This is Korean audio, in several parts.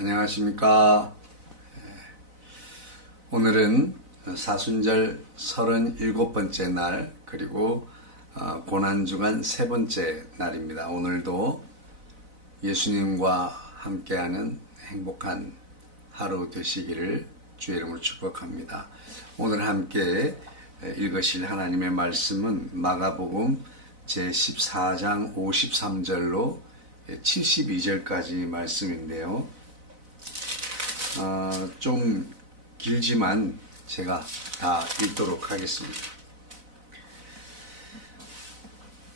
안녕하십니까. 오늘은 사순절 37번째 날, 그리고 고난주간 3번째 날입니다. 오늘도 예수님과 함께하는 행복한 하루 되시기를 주의 이름으로 축복합니다. 오늘 함께 읽으실 하나님의 말씀은 마가복음 제14장 53절로 72절까지 말씀인데요. 좀 길지만 제가 다 읽도록 하겠습니다.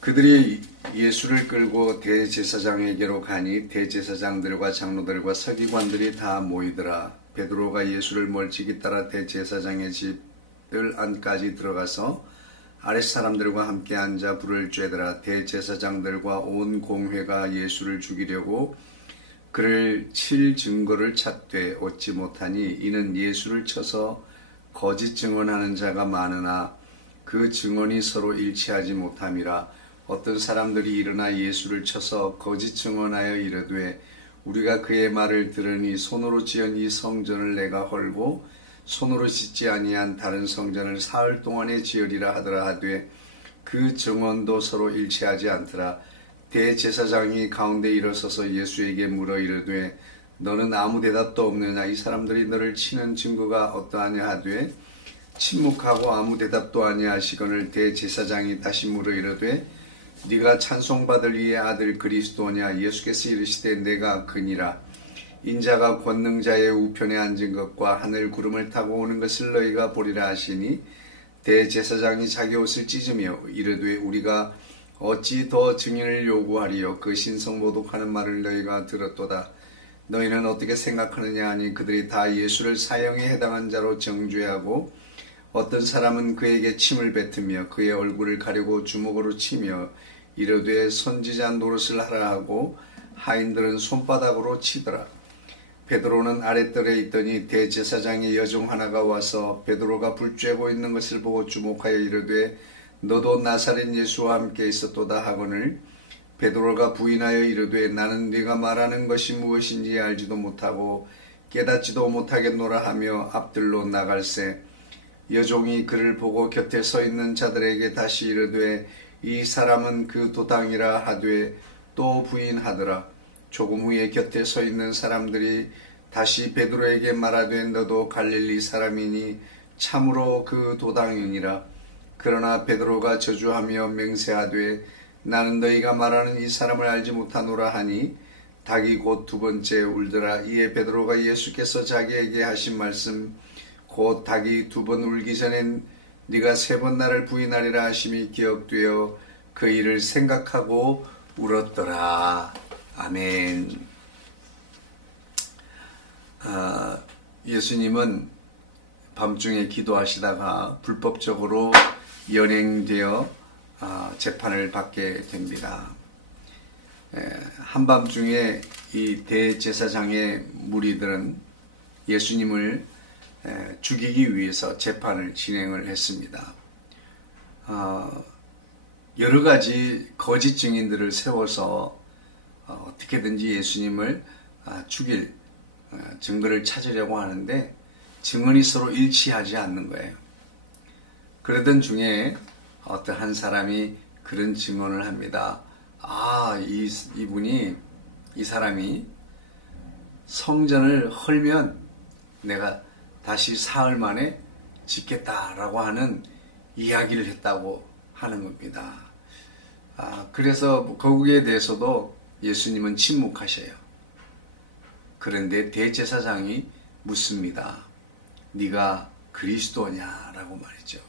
그들이 예수를 끌고 대제사장에게로 가니 대제사장들과 장로들과 서기관들이 다 모이더라. 베드로가 예수를 멀찍이 따라 대제사장의 집들 안까지 들어가서 아랫사람들과 함께 앉아 불을 쬐더라. 대제사장들과 온 공회가 예수를 죽이려고 그를 칠 증거를 찾되 얻지 못하니 이는 예수를 쳐서 거짓 증언하는 자가 많으나 그 증언이 서로 일치하지 못함이라. 어떤 사람들이 일어나 예수를 쳐서 거짓 증언하여 이르되 우리가 그의 말을 들으니 손으로 지은 이 성전을 내가 헐고 손으로 짓지 아니한 다른 성전을 사흘 동안에 지으리라 하더라 하되 그 증언도 서로 일치하지 않더라. 대제사장이 가운데 일어서서 예수에게 물어 이르되 너는 아무 대답도 없느냐? 이 사람들이 너를 치는 증거가 어떠하냐 하되 침묵하고 아무 대답도 아니하시거늘 대제사장이 다시 물어 이르되 네가 찬송받을 이의 아들 그리스도냐? 예수께서 이르시되 내가 그니라. 인자가 권능자의 우편에 앉은 것과 하늘 구름을 타고 오는 것을 너희가 보리라 하시니 대제사장이 자기 옷을 찢으며 이르되 우리가 어찌 더 증인을 요구하리요? 그 신성모독하는 말을 너희가 들었도다. 너희는 어떻게 생각하느냐 하니 그들이 다 예수를 사형에 해당한 자로 정죄하고 어떤 사람은 그에게 침을 뱉으며 그의 얼굴을 가리고 주먹으로 치며 이르되 선지자 노릇을 하라 하고 하인들은 손바닥으로 치더라. 베드로는 아랫뜰에 있더니 대제사장의 여종 하나가 와서 베드로가 불 쬐고 있는 것을 보고 주목하여 이르되 너도 나사렛 예수와 함께 있었도다 하거늘 베드로가 부인하여 이르되 나는 네가 말하는 것이 무엇인지 알지도 못하고 깨닫지도 못하겠노라 하며 앞들로 나갈새 여종이 그를 보고 곁에 서 있는 자들에게 다시 이르되 이 사람은 그 도당이라 하되 또 부인하더라. 조금 후에 곁에 서 있는 사람들이 다시 베드로에게 말하되 너도 갈릴리 사람이니 참으로 그 도당이니라. 그러나 베드로가 저주하며 맹세하되 나는 너희가 말하는 이 사람을 알지 못하노라 하니 닭이 곧 두 번째 울더라. 이에 베드로가 예수께서 자기에게 하신 말씀 곧 닭이 두 번 울기 전엔 네가 3번 나를 부인하리라 하심이 기억되어 그 일을 생각하고 울었더라. 아멘. 예수님은 밤중에 기도하시다가 불법적으로 연행되어 재판을 받게 됩니다. 한밤중에 이 대제사장의 무리들은 예수님을 죽이기 위해서 재판을 진행을 했습니다. 여러 가지 거짓 증인들을 세워서 어떻게든지 예수님을 죽일 증거를 찾으려고 하는데 증언이 서로 일치하지 않는 거예요. 그러던 중에 어떤 한 사람이 그런 증언을 합니다. 이 사람이 성전을 헐면 내가 다시 사흘 만에 짓겠다라고 하는 이야기를 했다고 하는 겁니다. 그래서 거기에 대해서도 예수님은 침묵하셔요. 그런데 대제사장이 묻습니다. 네가 그리스도냐라고 말이죠.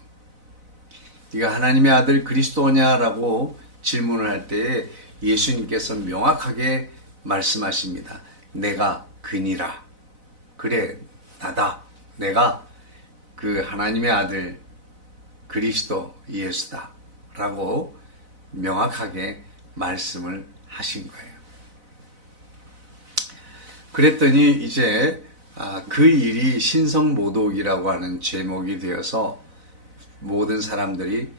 네가 하나님의 아들 그리스도냐라고 질문을 할 때에 예수님께서 명확하게 말씀하십니다. 내가 그니라. 그래, 나다. 내가 그 하나님의 아들 그리스도 예수다. 라고 명확하게 말씀을 하신 거예요. 그랬더니 이제 그 일이 신성모독이라고 하는 제목이 되어서 모든 사람들이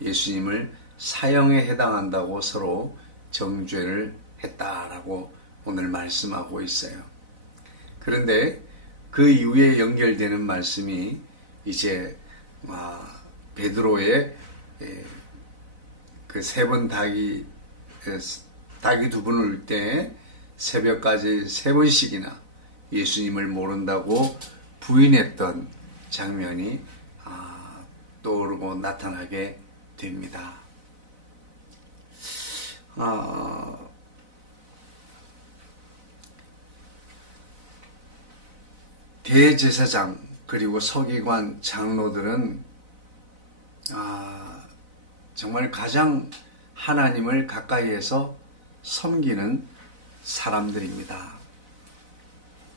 예수님을 사형에 해당한다고 서로 정죄를 했다라고 오늘 말씀하고 있어요. 그런데 그 이후에 연결되는 말씀이 이제 베드로의 그 3번 닭이 2번 울 때 새벽까지 3번씩이나 예수님을 모른다고 부인했던 장면이 떠오르고 나타나게 됩니다. 대제사장 그리고 서기관 장로들은 정말 가장 하나님을 가까이에서 섬기는 사람들입니다.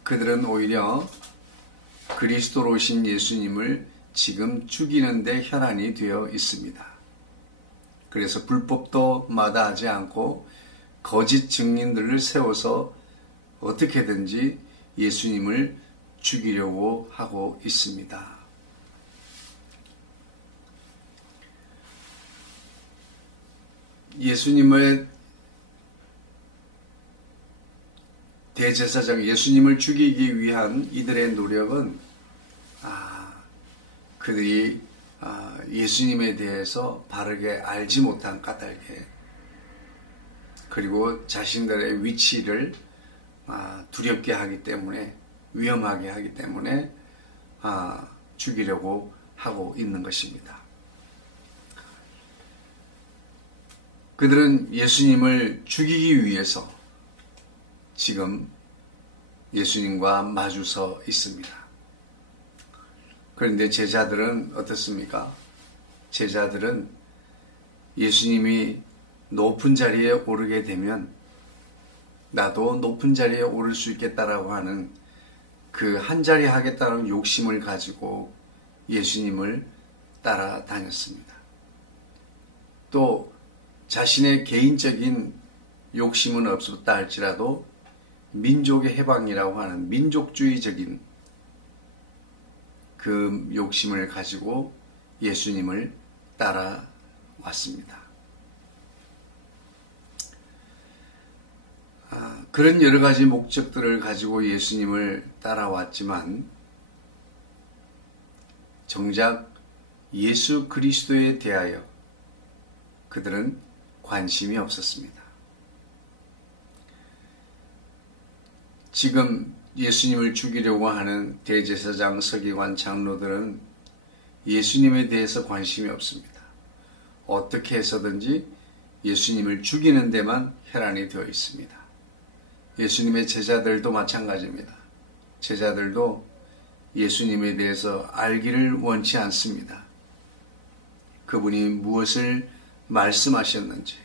그들은 오히려 그리스도로 오신 예수님을 지금 죽이는 데 혈안이 되어 있습니다. 그래서 불법도 마다하지 않고 거짓 증인들을 세워서 어떻게든지 예수님을 죽이려고 하고 있습니다. 예수님의 대제사장, 예수님을 죽이기 위한 이들의 노력은 그들이 예수님에 대해서 바르게 알지 못한 까닭에, 그리고 자신들의 위치를 두렵게 하기 때문에, 위험하게 하기 때문에 죽이려고 하고 있는 것입니다. 그들은 예수님을 죽이기 위해서 지금 예수님과 마주서 있습니다. 그런데 제자들은 어떻습니까? 제자들은 예수님이 높은 자리에 오르게 되면 나도 높은 자리에 오를 수 있겠다라고 하는 그 한 자리 하겠다는 욕심을 가지고 예수님을 따라다녔습니다. 또 자신의 개인적인 욕심은 없었다 할지라도 민족의 해방이라고 하는 민족주의적인 그 욕심을 가지고 예수님을 따라왔습니다. 그런 여러 가지 목적들을 가지고 예수님을 따라왔지만 정작 예수 그리스도에 대하여 그들은 관심이 없었습니다. 지금 예수님을 죽이려고 하는 대제사장, 서기관, 장로들은 예수님에 대해서 관심이 없습니다. 어떻게 해서든지 예수님을 죽이는 데만 혈안이 되어 있습니다. 예수님의 제자들도 마찬가지입니다. 제자들도 예수님에 대해서 알기를 원치 않습니다. 그분이 무엇을 말씀하셨는지,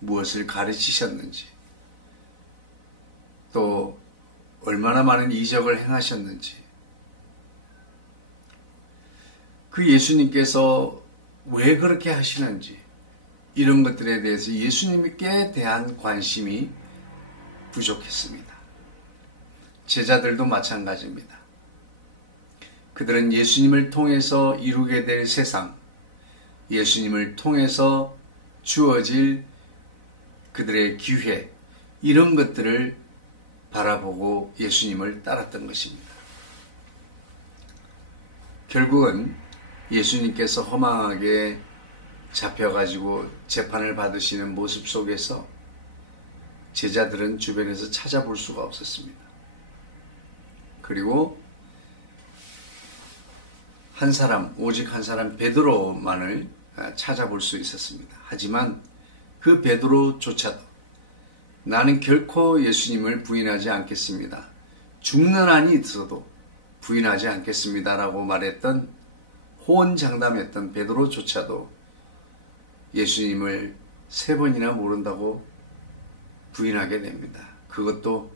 무엇을 가르치셨는지, 또 얼마나 많은 이적을 행하셨는지, 그 예수님께서 왜 그렇게 하시는지, 이런 것들에 대해서 예수님께 대한 관심이 부족했습니다. 제자들도 마찬가지입니다. 그들은 예수님을 통해서 이루게 될 세상, 예수님을 통해서 주어질 그들의 기회, 이런 것들을 바라보고 예수님을 따랐던 것입니다. 결국은 예수님께서 허망하게 잡혀가지고 재판을 받으시는 모습 속에서 제자들은 주변에서 찾아볼 수가 없었습니다. 그리고 한 사람, 오직 한 사람 베드로만을 찾아볼 수 있었습니다. 하지만 그 베드로조차도 나는 결코 예수님을 부인하지 않겠습니다. 죽는 한이 있어도 부인하지 않겠습니다. 라고 말했던, 호언장담했던 베드로조차도 예수님을 3번이나 모른다고 부인하게 됩니다. 그것도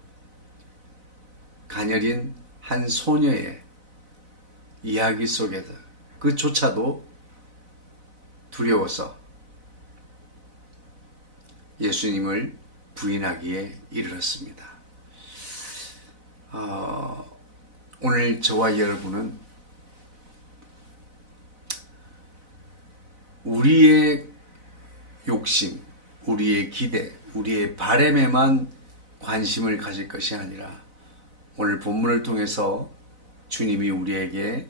가녀린 한 소녀의 이야기 속에서, 그조차도 두려워서 예수님을 부인하기에 이르렀습니다. 오늘 저와 여러분은 우리의 욕심, 우리의 기대, 우리의 바램에만 관심을 가질 것이 아니라 오늘 본문을 통해서 주님이 우리에게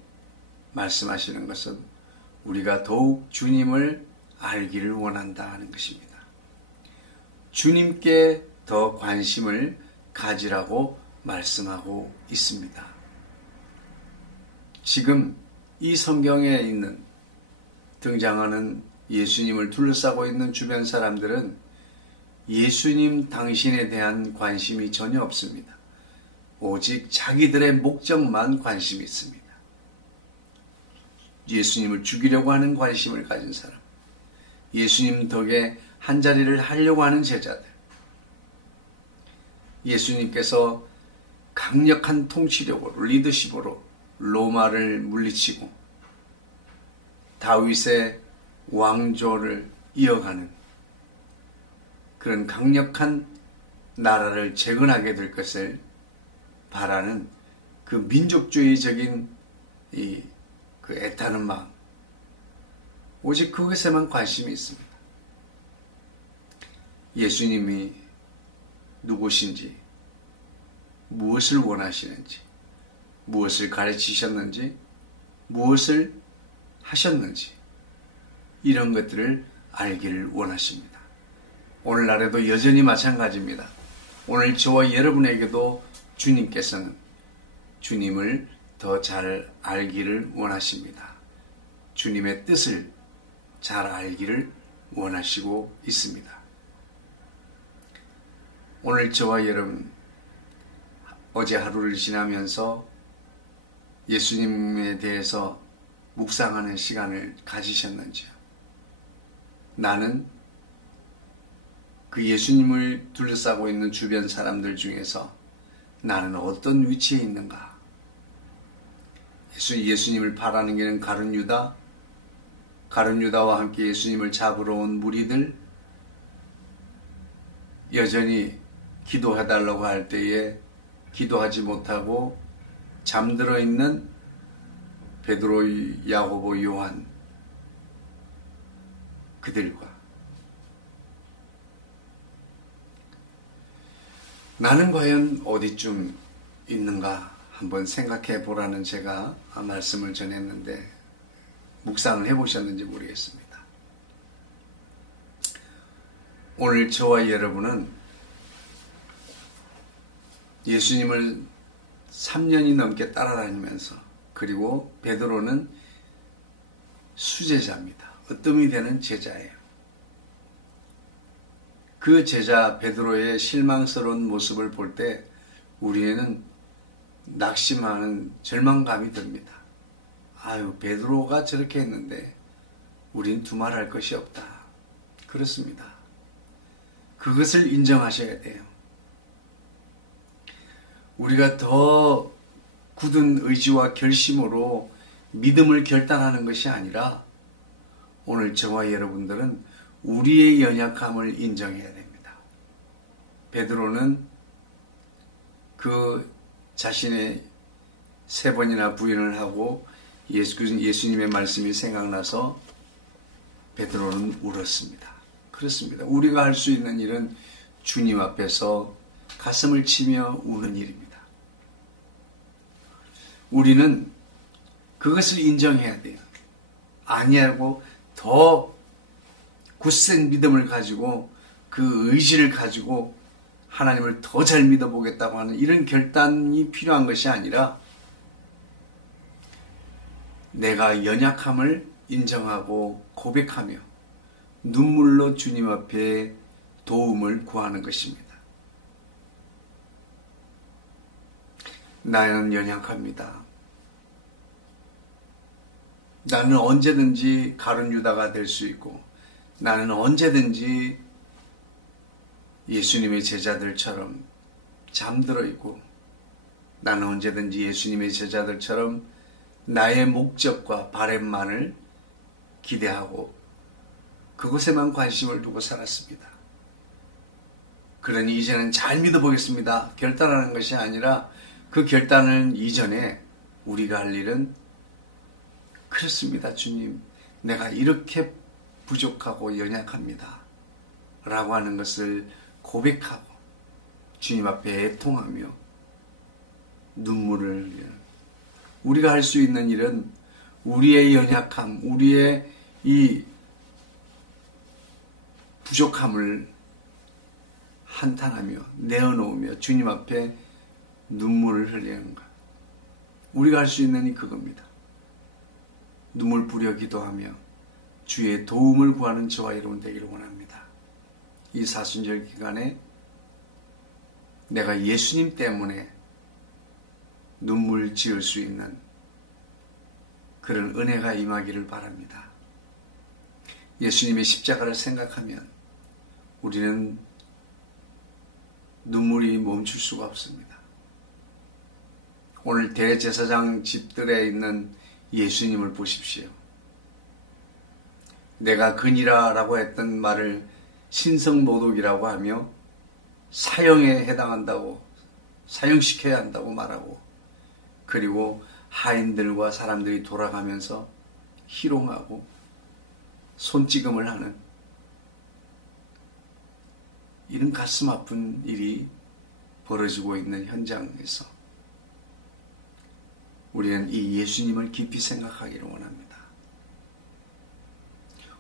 말씀하시는 것은 우리가 더욱 주님을 알기를 원한다 하는 것입니다. 주님께 더 관심을 가지라고 말씀하고 있습니다. 지금 이 성경에 있는 등장하는 예수님을 둘러싸고 있는 주변 사람들은 예수님 당신에 대한 관심이 전혀 없습니다. 오직 자기들의 목적만 관심이 있습니다. 예수님을 죽이려고 하는 관심을 가진 사람, 예수님 덕에 한자리를 하려고 하는 제자들, 예수님께서 강력한 통치력으로, 리더십으로 로마를 물리치고 다윗의 왕조를 이어가는 그런 강력한 나라를 재건하게 될 것을 바라는 그 민족주의적인 그 애타는 마음, 오직 그것에만 관심이 있습니다. 예수님이 누구신지, 무엇을 원하시는지, 무엇을 가르치셨는지, 무엇을 하셨는지, 이런 것들을 알기를 원하십니다. 오늘날에도 여전히 마찬가지입니다. 오늘 저와 여러분에게도 주님께서는 주님을 더 잘 알기를 원하십니다. 주님의 뜻을 잘 알기를 원하시고 있습니다. 오늘 저와 여러분, 어제 하루를 지나면서 예수님에 대해서 묵상하는 시간을 가지셨는지요? 나는 그 예수님을 둘러싸고 있는 주변 사람들 중에서 나는 어떤 위치에 있는가? 예수님을 바라는 게는 가룟 유다와 함께 예수님을 잡으러 온 무리들, 여전히 기도해달라고 할 때에 기도하지 못하고 잠들어 있는 베드로, 야고보, 요한, 그들과 나는 과연 어디쯤 있는가 한번 생각해 보라는 제가 말씀을 전했는데 묵상을 해보셨는지 모르겠습니다. 오늘 저와 여러분은 예수님을 3년이 넘게 따라다니면서, 그리고 베드로는 수제자입니다. 으뜸이 되는 제자예요. 그 제자 베드로의 실망스러운 모습을 볼 때 우리는 낙심하는 절망감이 듭니다. 아유, 베드로가 저렇게 했는데 우린 두말할 것이 없다. 그렇습니다. 그것을 인정하셔야 돼요. 우리가 더 굳은 의지와 결심으로 믿음을 결단하는 것이 아니라 오늘 저와 여러분들은 우리의 연약함을 인정해야 됩니다. 베드로는 그 자신의 3번이나 부인을 하고 예수님의 말씀이 생각나서 베드로는 울었습니다. 그렇습니다. 우리가 할 수 있는 일은 주님 앞에서 가슴을 치며 우는 일입니다. 우리는 그것을 인정해야 돼요. 아니하고 더 굳센 믿음을 가지고 그 의지를 가지고 하나님을 더 잘 믿어보겠다고 하는 이런 결단이 필요한 것이 아니라 내가 연약함을 인정하고 고백하며 눈물로 주님 앞에 도움을 구하는 것입니다. 나는 연약합니다. 나는 언제든지 가룟 유다가 될 수 있고, 나는 언제든지 예수님의 제자들처럼 잠들어 있고, 나는 언제든지 예수님의 제자들처럼 나의 목적과 바램만을 기대하고 그것에만 관심을 두고 살았습니다. 그러니 이제는 잘 믿어보겠습니다. 결단하는 것이 아니라 그 결단을 이전에 우리가 할 일은 그렇습니다. 주님, 내가 이렇게 부족하고 연약합니다. 라고 하는 것을 고백하고 주님 앞에 애통하며 눈물을 흘려요. 우리가 할 수 있는 일은 우리의 연약함, 우리의 이 부족함을 한탄하며 내어놓으며 주님 앞에 눈물을 흘리는 것. 우리가 할 수 있는 이 그겁니다. 눈물 뿌려 기도하며 주의 도움을 구하는 저와 여러분 되기를 원합니다. 이 사순절 기간에 내가 예수님 때문에 눈물 지을 수 있는 그런 은혜가 임하기를 바랍니다. 예수님의 십자가를 생각하면 우리는 눈물이 멈출 수가 없습니다. 오늘 대제사장 집들에 있는 예수님을 보십시오. 내가 그니라 라고 했던 말을 신성모독이라고 하며 사형에 해당한다고, 사형시켜야 한다고 말하고, 그리고 하인들과 사람들이 돌아가면서 희롱하고 손찌검을 하는 이런 가슴 아픈 일이 벌어지고 있는 현장에서 우리는 이 예수님을 깊이 생각하기를 원합니다.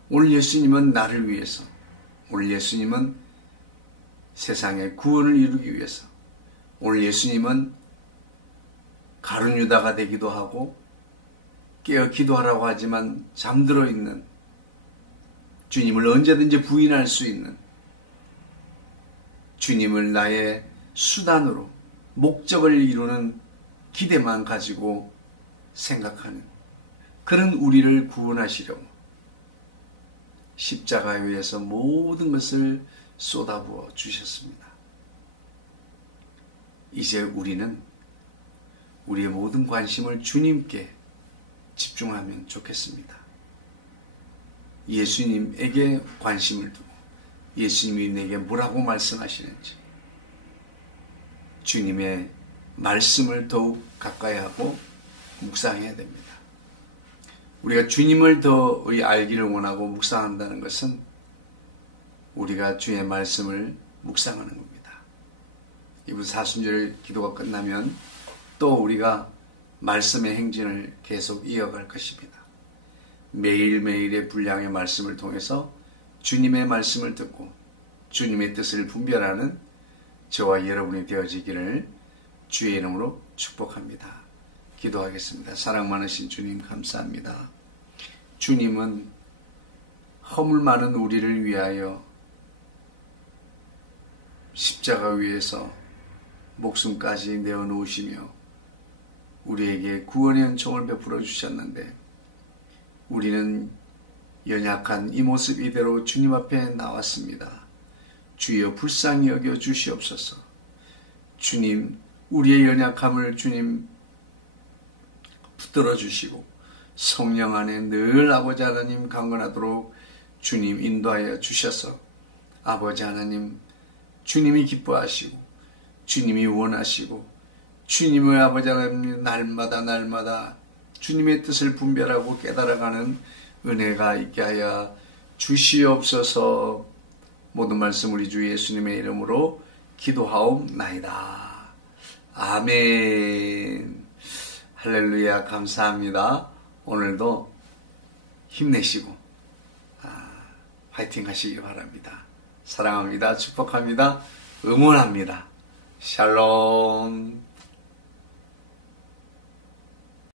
오늘 예수님은 나를 위해서, 오늘 예수님은 세상의 구원을 이루기 위해서, 오늘 예수님은 가룟 유다가 되기도 하고 깨어 기도하라고 하지만 잠들어 있는, 주님을 언제든지 부인할 수 있는, 주님을 나의 수단으로 목적을 이루는 기대만 가지고 생각하는 그런 우리를 구원하시려고 십자가에 의해서 모든 것을 쏟아부어 주셨습니다. 이제 우리는 우리의 모든 관심을 주님께 집중하면 좋겠습니다. 예수님에게 관심을 두고 예수님이 내게 뭐라고 말씀하시는지 주님의 말씀을 더욱 가까이 하고 묵상해야 됩니다. 우리가 주님을 더 알기를 원하고 묵상한다는 것은 우리가 주의 말씀을 묵상하는 겁니다. 이번 사순절 기도가 끝나면 또 우리가 말씀의 행진을 계속 이어갈 것입니다. 매일매일의 분량의 말씀을 통해서 주님의 말씀을 듣고 주님의 뜻을 분별하는 저와 여러분이 되어지기를 주의 이름으로 축복합니다. 기도하겠습니다. 사랑 많으신 주님 감사합니다. 주님은 허물 많은 우리를 위하여 십자가 위에서 목숨까지 내어놓으시며 우리에게 구원의 은총을 베풀어 주셨는데 우리는 연약한 이 모습 이대로 주님 앞에 나왔습니다. 주여 불쌍히 여겨 주시옵소서. 주님, 우리의 연약함을 주님 붙들어 주시고 성령 안에 늘 아버지 하나님 강건하도록 주님 인도하여 주셔서 아버지 하나님 주님이 기뻐하시고 주님이 원하시고 주님의 아버지 하나님 날마다 주님의 뜻을 분별하고 깨달아가는 은혜가 있게 하여 주시옵소서. 모든 말씀 우리 주 예수님의 이름으로 기도하옵나이다. 아멘. 할렐루야. 감사합니다. 오늘도 힘내시고 화이팅 하시기 바랍니다. 사랑합니다. 축복합니다. 응원합니다. 샬롬.